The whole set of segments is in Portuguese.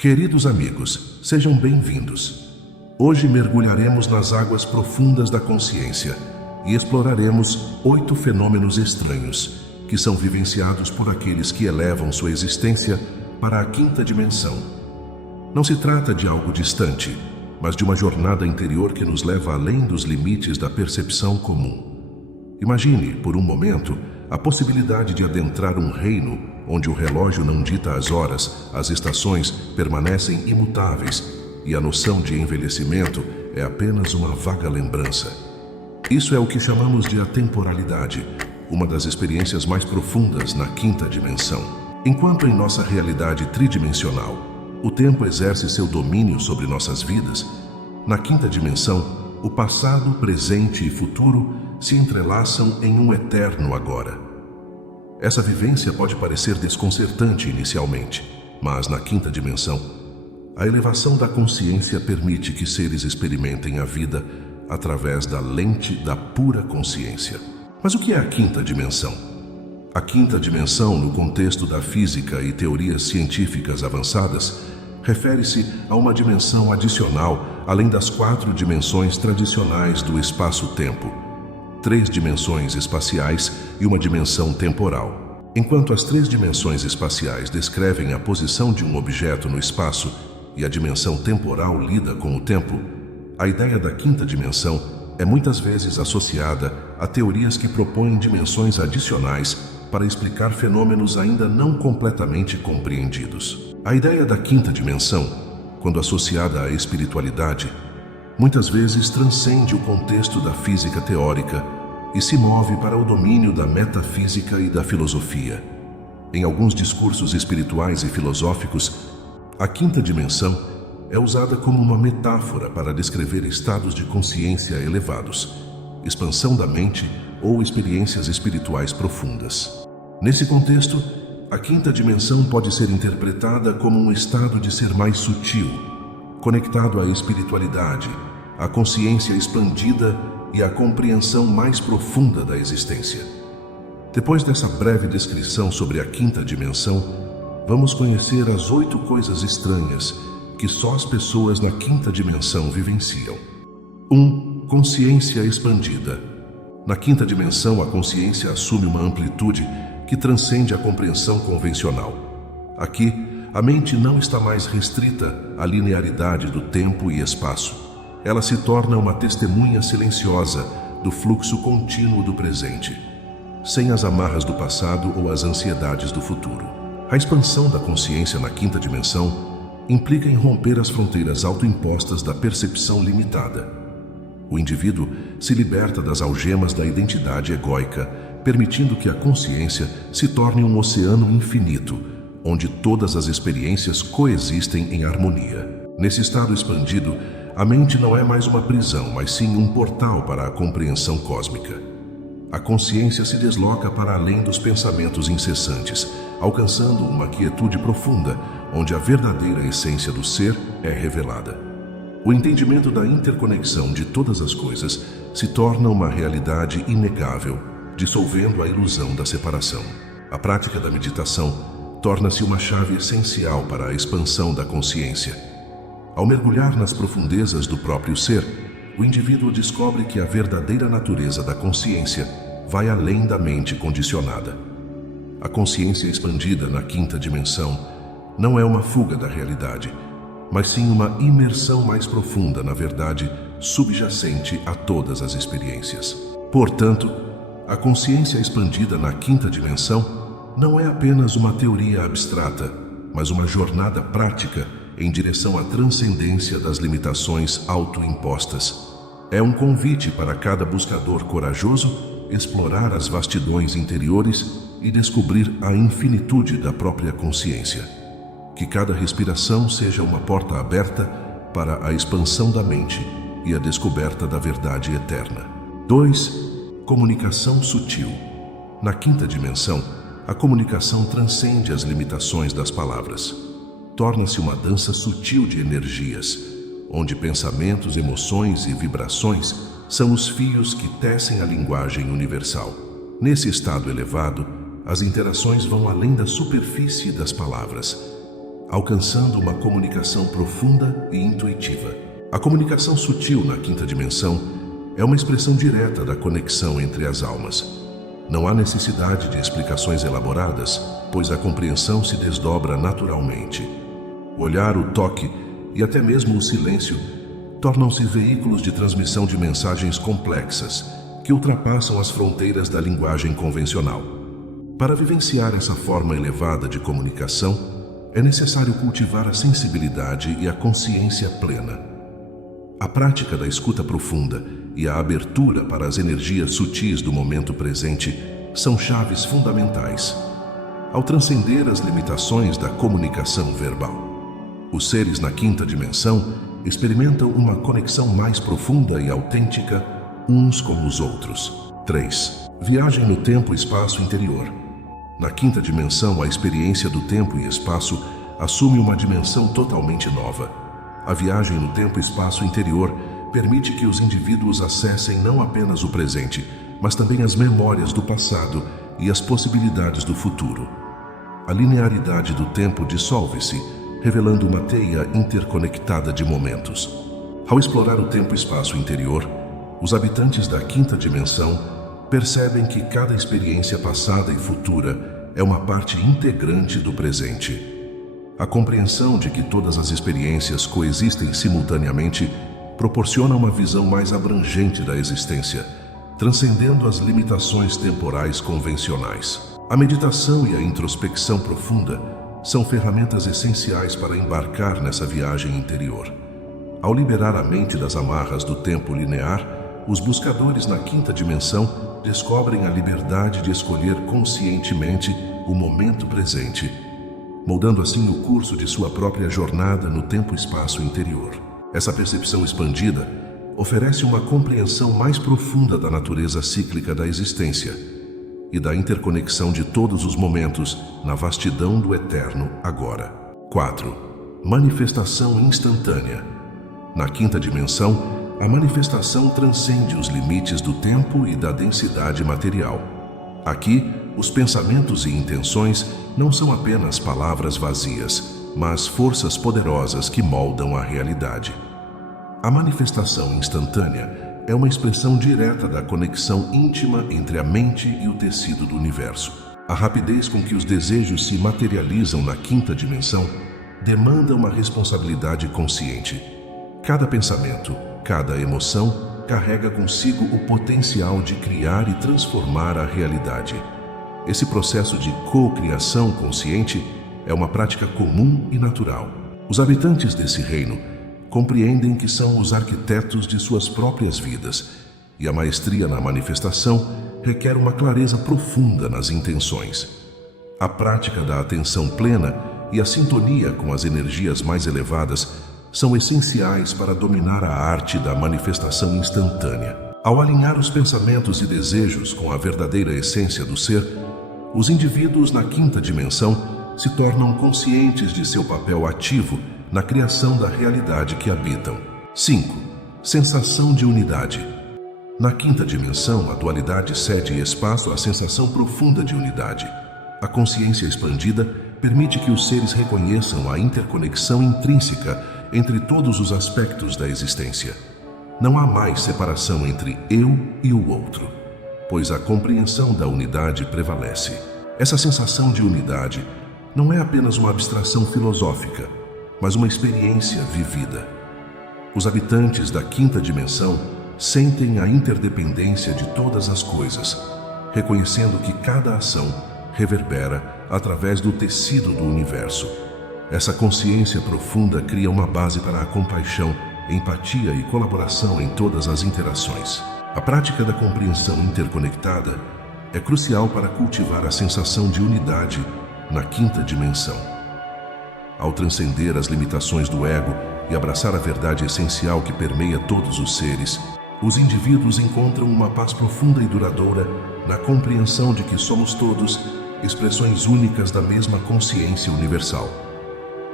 Queridos amigos, sejam bem-vindos. Hoje mergulharemos nas águas profundas da consciência e exploraremos 8 fenômenos estranhos que são vivenciados por aqueles que elevam sua existência para a quinta dimensão. Não se trata de algo distante, mas de uma jornada interior que nos leva além dos limites da percepção comum. Imagine, por um momento, a possibilidade de adentrar um reino onde o relógio não dita as horas, as estações permanecem imutáveis e a noção de envelhecimento é apenas uma vaga lembrança. Isso é o que chamamos de atemporalidade, uma das experiências mais profundas na quinta dimensão. Enquanto em nossa realidade tridimensional, o tempo exerce seu domínio sobre nossas vidas, na quinta dimensão, o passado, presente e futuro se entrelaçam em um eterno agora. Essa vivência pode parecer desconcertante inicialmente, mas na quinta dimensão, a elevação da consciência permite que seres experimentem a vida através da lente da pura consciência. Mas o que é a quinta dimensão? A quinta dimensão, no contexto da física e teorias científicas avançadas, refere-se a uma dimensão adicional além das 4 dimensões tradicionais do espaço-tempo. 3 dimensões espaciais e uma dimensão temporal. Enquanto as 3 dimensões espaciais descrevem a posição de um objeto no espaço e a dimensão temporal lida com o tempo, a ideia da quinta dimensão é muitas vezes associada a teorias que propõem dimensões adicionais para explicar fenômenos ainda não completamente compreendidos. A ideia da quinta dimensão, quando associada à espiritualidade, muitas vezes transcende o contexto da física teórica e se move para o domínio da metafísica e da filosofia. Em alguns discursos espirituais e filosóficos, a quinta dimensão é usada como uma metáfora para descrever estados de consciência elevados, expansão da mente ou experiências espirituais profundas. Nesse contexto, a quinta dimensão pode ser interpretada como um estado de ser mais sutil, conectado à espiritualidade, à consciência expandida e à compreensão mais profunda da existência. Depois dessa breve descrição sobre a quinta dimensão, vamos conhecer as 8 coisas estranhas que só as pessoas na quinta dimensão vivenciam. 1. Consciência expandida. Na quinta dimensão, a consciência assume uma amplitude que transcende a compreensão convencional. Aqui, a mente não está mais restrita à linearidade do tempo e espaço. Ela se torna uma testemunha silenciosa do fluxo contínuo do presente, sem as amarras do passado ou as ansiedades do futuro. A expansão da consciência na quinta dimensão implica em romper as fronteiras autoimpostas da percepção limitada. O indivíduo se liberta das algemas da identidade egóica, permitindo que a consciência se torne um oceano infinito, onde todas as experiências coexistem em harmonia. Nesse estado expandido, a mente não é mais uma prisão, mas sim um portal para a compreensão cósmica. A consciência se desloca para além dos pensamentos incessantes, alcançando uma quietude profunda, onde a verdadeira essência do ser é revelada. O entendimento da interconexão de todas as coisas se torna uma realidade inegável, dissolvendo a ilusão da separação. A prática da meditação torna-se uma chave essencial para a expansão da consciência. Ao mergulhar nas profundezas do próprio ser, o indivíduo descobre que a verdadeira natureza da consciência vai além da mente condicionada. A consciência expandida na quinta dimensão não é uma fuga da realidade, mas sim uma imersão mais profunda na verdade subjacente a todas as experiências. Portanto, a consciência expandida na quinta dimensão não é apenas uma teoria abstrata, mas uma jornada prática em direção à transcendência das limitações autoimpostas. É um convite para cada buscador corajoso explorar as vastidões interiores e descobrir a infinitude da própria consciência. Que cada respiração seja uma porta aberta para a expansão da mente e a descoberta da verdade eterna. 2. Comunicação sutil. Na quinta dimensão, a comunicação transcende as limitações das palavras. Torna-se uma dança sutil de energias, onde pensamentos, emoções e vibrações são os fios que tecem a linguagem universal. Nesse estado elevado, as interações vão além da superfície das palavras. alcançando uma comunicação profunda e intuitiva. A comunicação sutil na quinta dimensão é uma expressão direta da conexão entre as almas. Não há necessidade de explicações elaboradas, pois a compreensão se desdobra naturalmente. O olhar, o toque e até mesmo o silêncio tornam-se veículos de transmissão de mensagens complexas que ultrapassam as fronteiras da linguagem convencional. Para vivenciar essa forma elevada de comunicação, é necessário cultivar a sensibilidade e a consciência plena. A prática da escuta profunda e a abertura para as energias sutis do momento presente são chaves fundamentais. Ao transcender as limitações da comunicação verbal, os seres na quinta dimensão experimentam uma conexão mais profunda e autêntica uns com os outros. 3. Viagem no tempo e espaço interior. Na quinta dimensão, a experiência do tempo e espaço assume uma dimensão totalmente nova. A viagem no tempo e espaço interior permite que os indivíduos acessem não apenas o presente, mas também as memórias do passado e as possibilidades do futuro. A linearidade do tempo dissolve-se, revelando uma teia interconectada de momentos. Ao explorar o tempo e espaço interior, os habitantes da quinta dimensão percebem que cada experiência passada e futura é uma parte integrante do presente. A compreensão de que todas as experiências coexistem simultaneamente proporciona uma visão mais abrangente da existência, transcendendo as limitações temporais convencionais. A meditação e a introspecção profunda são ferramentas essenciais para embarcar nessa viagem interior. Ao liberar a mente das amarras do tempo linear, os buscadores na quinta dimensão descobrem a liberdade de escolher conscientemente o momento presente, moldando assim o curso de sua própria jornada no tempo-espaço interior. Essa percepção expandida oferece uma compreensão mais profunda da natureza cíclica da existência e da interconexão de todos os momentos na vastidão do eterno agora. 4. Manifestação instantânea. Na quinta dimensão, a manifestação transcende os limites do tempo e da densidade material. Aqui, os pensamentos e intenções não são apenas palavras vazias, mas forças poderosas que moldam a realidade. A manifestação instantânea é uma expressão direta da conexão íntima entre a mente e o tecido do universo. A rapidez com que os desejos se materializam na quinta dimensão demanda uma responsabilidade consciente. Cada pensamento, cada emoção carrega consigo o potencial de criar e transformar a realidade. Esse processo de co-criação consciente é uma prática comum e natural. Os habitantes desse reino compreendem que são os arquitetos de suas próprias vidas, e a maestria na manifestação requer uma clareza profunda nas intenções. A prática da atenção plena e a sintonia com as energias mais elevadas são essenciais para dominar a arte da manifestação instantânea. Ao alinhar os pensamentos e desejos com a verdadeira essência do ser, os indivíduos na quinta dimensão se tornam conscientes de seu papel ativo na criação da realidade que habitam. 5. Sensação de unidade. Na quinta dimensão, a dualidade cede espaço à sensação profunda de unidade. A consciência expandida permite que os seres reconheçam a interconexão intrínseca entre todos os aspectos da existência. Não há mais separação entre eu e o outro, pois a compreensão da unidade prevalece. Essa sensação de unidade não é apenas uma abstração filosófica, mas uma experiência vivida. Os habitantes da quinta dimensão sentem a interdependência de todas as coisas, reconhecendo que cada ação reverbera através do tecido do universo. Essa consciência profunda cria uma base para a compaixão, empatia e colaboração em todas as interações. A prática da compreensão interconectada é crucial para cultivar a sensação de unidade na quinta dimensão. Ao transcender as limitações do ego e abraçar a verdade essencial que permeia todos os seres, os indivíduos encontram uma paz profunda e duradoura na compreensão de que somos todos expressões únicas da mesma consciência universal.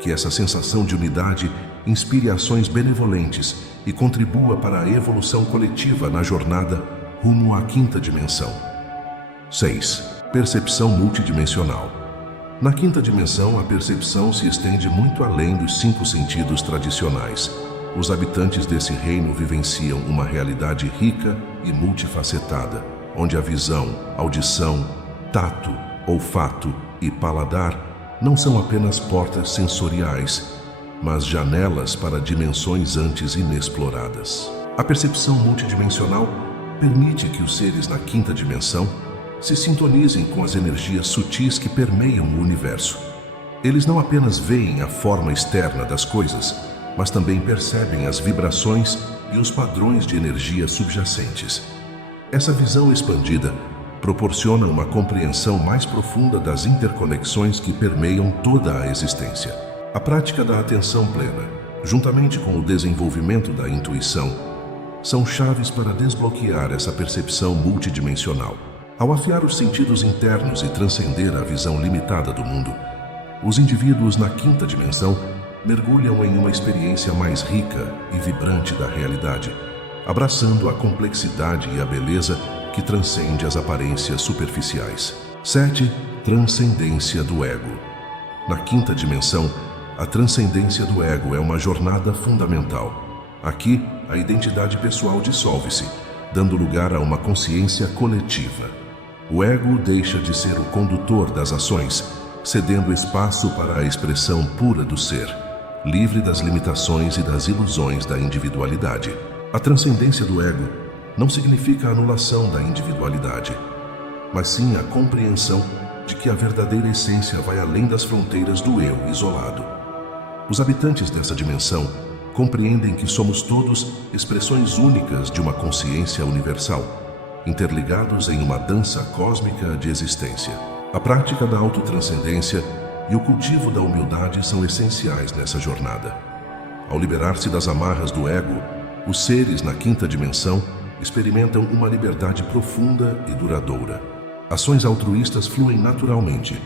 Que essa sensação de unidade inspire ações benevolentes e contribua para a evolução coletiva na jornada rumo à quinta dimensão. 6. Percepção multidimensional. Na quinta dimensão, a percepção se estende muito além dos 5 sentidos tradicionais. Os habitantes desse reino vivenciam uma realidade rica e multifacetada, onde a visão, audição, tato, olfato e paladar não são apenas portas sensoriais, mas janelas para dimensões antes inexploradas. A percepção multidimensional permite que os seres na quinta dimensão se sintonizem com as energias sutis que permeiam o universo. Eles não apenas veem a forma externa das coisas, mas também percebem as vibrações e os padrões de energia subjacentes. Essa visão expandida proporciona uma compreensão mais profunda das interconexões que permeiam toda a existência. A prática da atenção plena, juntamente com o desenvolvimento da intuição, são chaves para desbloquear essa percepção multidimensional. Ao afiar os sentidos internos e transcender a visão limitada do mundo, os indivíduos na quinta dimensão mergulham em uma experiência mais rica e vibrante da realidade, abraçando a complexidade e a beleza que transcende as aparências superficiais. 7. Transcendência do ego. Na quinta dimensão, a transcendência do ego é uma jornada fundamental. Aqui, a identidade pessoal dissolve-se, dando lugar a uma consciência coletiva. O ego deixa de ser o condutor das ações, cedendo espaço para a expressão pura do ser, livre das limitações e das ilusões da individualidade. A transcendência do ego não significa a anulação da individualidade, mas sim a compreensão de que a verdadeira essência vai além das fronteiras do eu isolado. Os habitantes dessa dimensão compreendem que somos todos expressões únicas de uma consciência universal, interligados em uma dança cósmica de existência. A prática da autotranscendência e o cultivo da humildade são essenciais nessa jornada. Ao liberar-se das amarras do ego, os seres na quinta dimensão experimentam uma liberdade profunda e duradoura. Ações altruístas fluem naturalmente,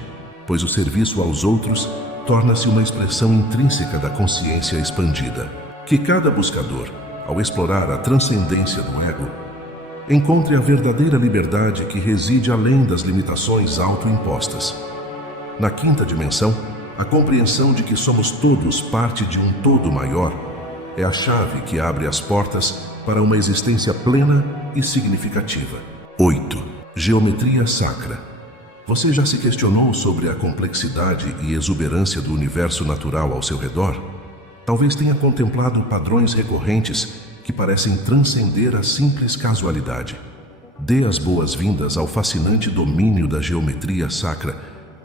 pois o serviço aos outros torna-se uma expressão intrínseca da consciência expandida. Que cada buscador, ao explorar a transcendência do ego, encontre a verdadeira liberdade que reside além das limitações autoimpostas. Na quinta dimensão, a compreensão de que somos todos parte de um todo maior é a chave que abre as portas para uma existência plena e significativa. 8. Geometria sacra. Você já se questionou sobre a complexidade e exuberância do universo natural ao seu redor? Talvez tenha contemplado padrões recorrentes que parecem transcender a simples casualidade. Dê as boas-vindas ao fascinante domínio da geometria sacra,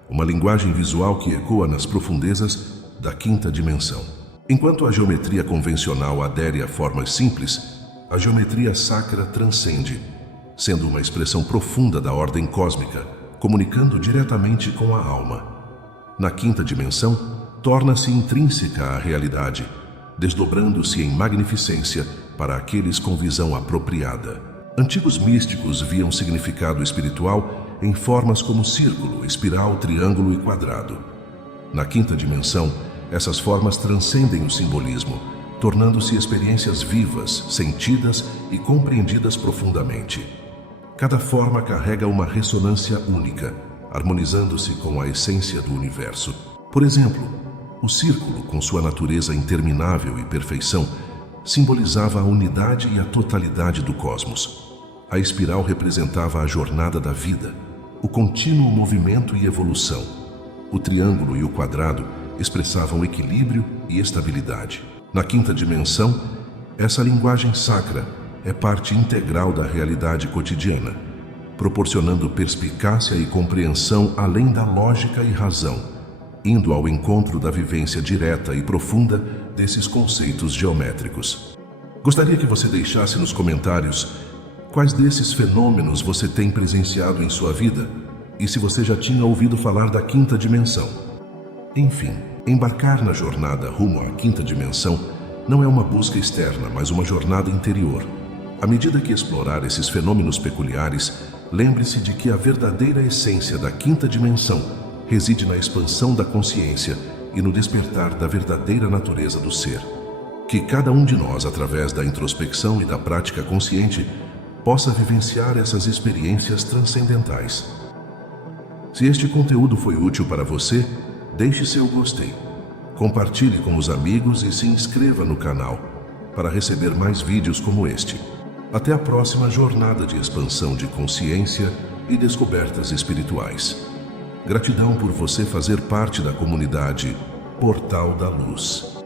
uma linguagem visual que ecoa nas profundezas da quinta dimensão. Enquanto a geometria convencional adere a formas simples, a geometria sacra transcende, sendo uma expressão profunda da ordem cósmica, comunicando diretamente com a alma. Na quinta dimensão, torna-se intrínseca à realidade, desdobrando-se em magnificência para aqueles com visão apropriada. Antigos místicos viam significado espiritual em formas como círculo, espiral, triângulo e quadrado. Na quinta dimensão, essas formas transcendem o simbolismo, tornando-se experiências vivas, sentidas e compreendidas profundamente. Cada forma carrega uma ressonância única, harmonizando-se com a essência do universo. Por exemplo, o círculo, com sua natureza interminável e perfeição, simbolizava a unidade e a totalidade do cosmos. A espiral representava a jornada da vida, o contínuo movimento e evolução. O triângulo e o quadrado expressavam equilíbrio e estabilidade. Na quinta dimensão, essa linguagem sacra é parte integral da realidade cotidiana, proporcionando perspicácia e compreensão além da lógica e razão, indo ao encontro da vivência direta e profunda desses conceitos geométricos. Gostaria que você deixasse nos comentários quais desses fenômenos você tem presenciado em sua vida e se você já tinha ouvido falar da quinta dimensão. Enfim, embarcar na jornada rumo à quinta dimensão não é uma busca externa, mas uma jornada interior. À medida que explorar esses fenômenos peculiares, lembre-se de que a verdadeira essência da quinta dimensão reside na expansão da consciência e no despertar da verdadeira natureza do ser. Que cada um de nós, através da introspecção e da prática consciente, possa vivenciar essas experiências transcendentais. Se este conteúdo foi útil para você, deixe seu gostei. Compartilhe com os amigos e se inscreva no canal para receber mais vídeos como este. Até a próxima jornada de expansão de consciência e descobertas espirituais. Gratidão por você fazer parte da comunidade Portal da Luz.